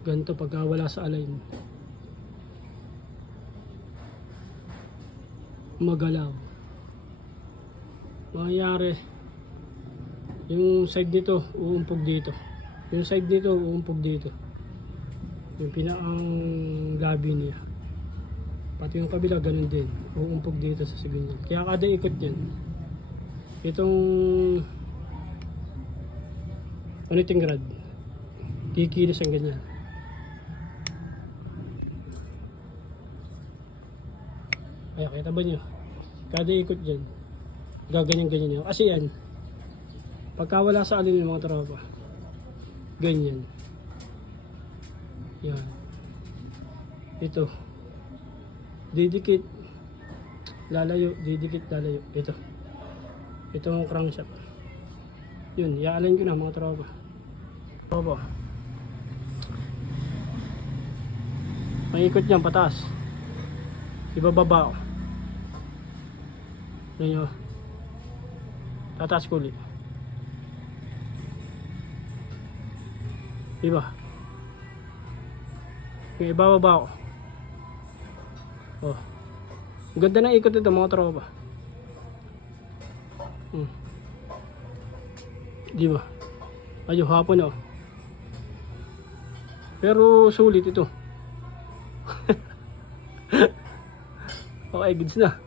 Ganito pagka wala sa align. Magalaw. Mangyayari, yung side nito uumpog dito. Yung side nito uumpog dito. Yung pinakang gabi niya. Pati yung kabila ganun din. Uumpog dito sa signal. Kaya kada ikot yan. Itong uliting rod. Kikilos ang ganyan. Kaya kita ba nyo? Kada ikot dyan. Gaganyan-ganyan yan. Kasi yan. Pagka wala sa alin yung mga tropa. Ganyan. Yan. Ito. Didikit. Lalayo. Didikit. Lalayo. Ito. Itong crankshaft. Yun. Iaalin ko na mga tropa. Tropa. May ikot niyan pataas. Ibababa ko. Yan yun. Tataas ko ulit. Diba? Yung ibababa ko. Oh. Ang ganda ng ikot ito mga tropa. Diba? Ayun, hapon oh. Pero sulit ito. Okay, goods na.